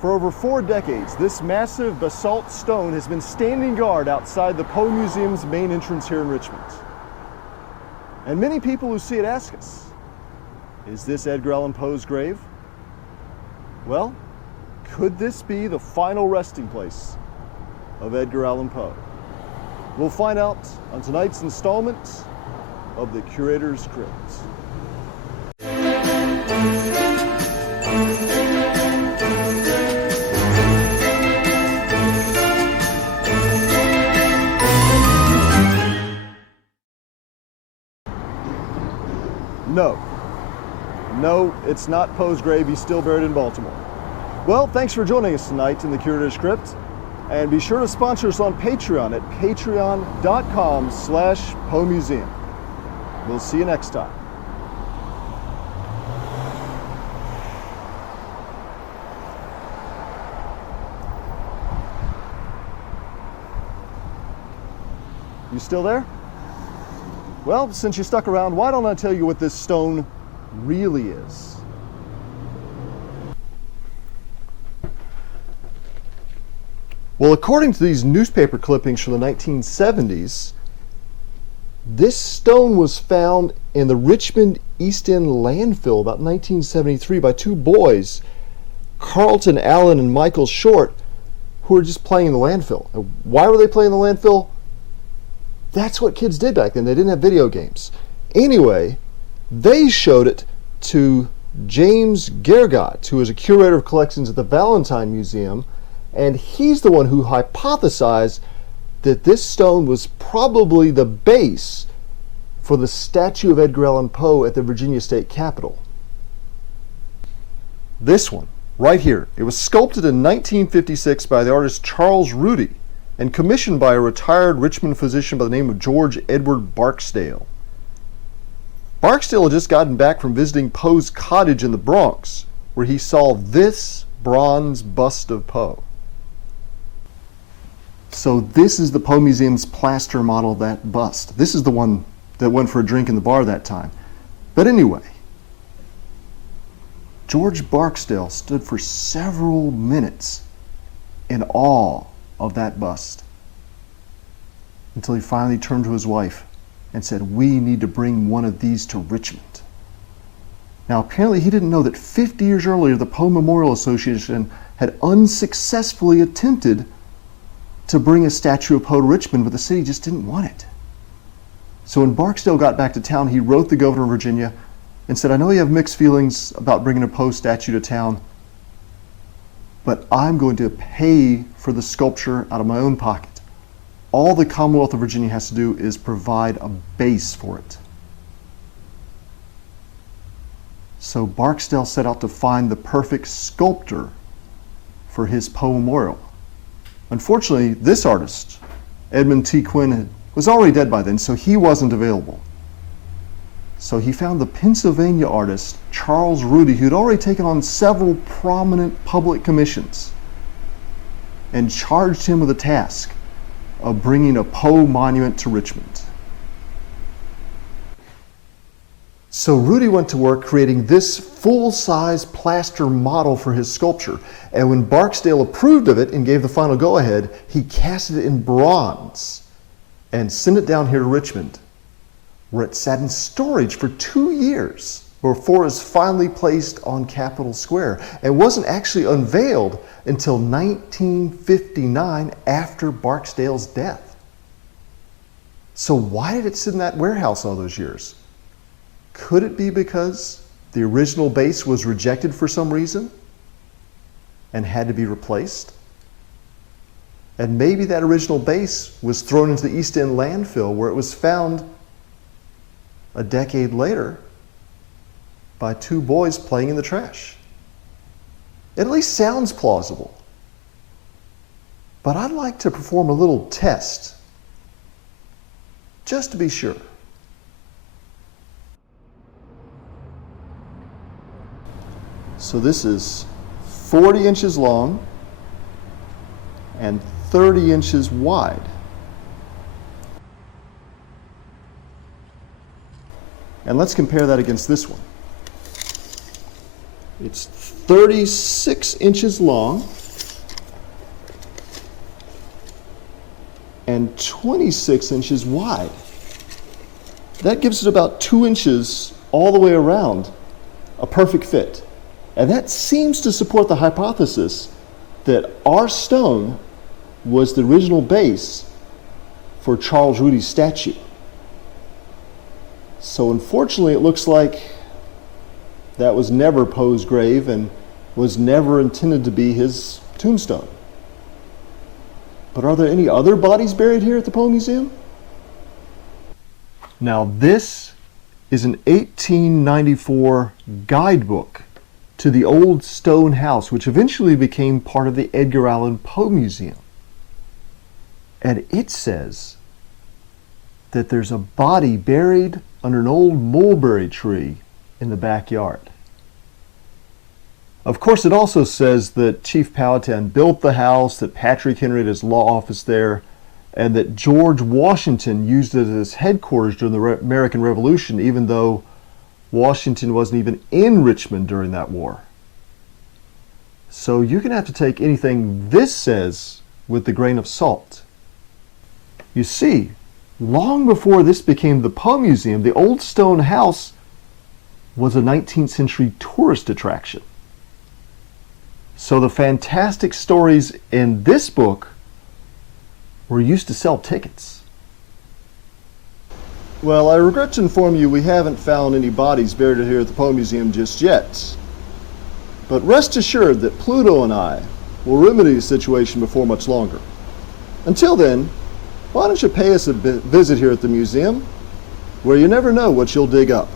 For over 4 decades, this massive basalt stone has been standing guard outside the Poe Museum's main entrance here in Richmond. And many people who see it ask us, is this Edgar Allan Poe's grave? Well, could this be the final resting place of Edgar Allan Poe? We'll find out on tonight's installment of the Curator's Crypt. No, it's not Poe's grave. He's still buried in Baltimore. Well, thanks for joining us tonight in the Curator's Crypt. And be sure to sponsor us on Patreon at patreon.com/Poe Museum. We'll see you next time. You still there? Well, since you stuck around, why don't I tell you what this stone really is? Well, according to these newspaper clippings from the 1970s, this stone was found in the Richmond East End landfill about 1973 by 2 boys, Carlton Allen and Michael Short, who were just playing in the landfill. Why were they playing in the landfill? That's what kids did back then. They didn't have video games. Anyway, they showed it to James Gergott, who is a curator of collections at the Valentine Museum, and he's the one who hypothesized that this stone was probably the base for the statue of Edgar Allan Poe at the Virginia State Capitol. This one, right here, it was sculpted in 1956 by the artist Charles Rudy and commissioned by a retired Richmond physician by the name of George Edward Barksdale. Barksdale had just gotten back from visiting Poe's cottage in the Bronx, where he saw this bronze bust of Poe. So this is the Poe Museum's plaster model of that bust. This is the one that went for a drink in the bar that time. But anyway, George Barksdale stood for several minutes in awe of that bust until he finally turned to his wife and said, "We need to bring one of these to Richmond." Now, apparently he didn't know that 50 years earlier, the Poe Memorial Association had unsuccessfully attempted to bring a statue of Poe to Richmond, but the city just didn't want it. So when Barksdale got back to town, he wrote the governor of Virginia and said, "I know you have mixed feelings about bringing a Poe statue to town, but I'm going to pay for the sculpture out of my own pocket. All the Commonwealth of Virginia has to do is provide a base for it." So Barksdale set out to find the perfect sculptor for his Poe Memorial. Unfortunately, this artist, Edmund T. Quinn, was already dead by then, so he wasn't available. So he found the Pennsylvania artist, Charles Rudy, who'd already taken on several prominent public commissions, and charged him with the task of bringing a Poe monument to Richmond. So Rudy went to work creating this full-size plaster model for his sculpture, and when Barksdale approved of it and gave the final go-ahead, he cast it in bronze and sent it down here to Richmond, where it sat in storage for 2 years before it was finally placed on Capitol Square, and wasn't actually unveiled until 1959 after Barksdale's death. So why did it sit in that warehouse all those years? Could it be because the original base was rejected for some reason and had to be replaced? And maybe that original base was thrown into the East End landfill, where it was found a decade later by 2 boys playing in the trash. It at least sounds plausible. But I'd like to perform a little test, just to be sure. So this is 40 inches long and 30 inches wide. And let's compare that against this one. It's 36 inches long and 26 inches wide. That gives it about 2 inches all the way around, a perfect fit. And that seems to support the hypothesis that our stone was the original base for Charles Rudy's statue. So unfortunately, it looks like that was never Poe's grave and was never intended to be his tombstone. But are there any other bodies buried here at the Poe Museum? Now this is an 1894 guidebook to the old stone house, which eventually became part of the Edgar Allan Poe Museum. And it says that there's a body buried under an old mulberry tree in the backyard. Of course, it also says that Chief Powhatan built the house, that Patrick Henry had his law office there, and that George Washington used it as headquarters during the American Revolution, even though Washington wasn't even in Richmond during that war. So you're going to have to take anything this says with a grain of salt. You see, long before this became the Poe Museum, the old stone house was a 19th century tourist attraction. So the fantastic stories in this book were used to sell tickets. Well, I regret to inform you we haven't found any bodies buried here at the Poe Museum just yet. But rest assured that Pluto and I will remedy the situation before much longer. Until then, why don't you pay us a visit here at the museum, where you never know what you'll dig up.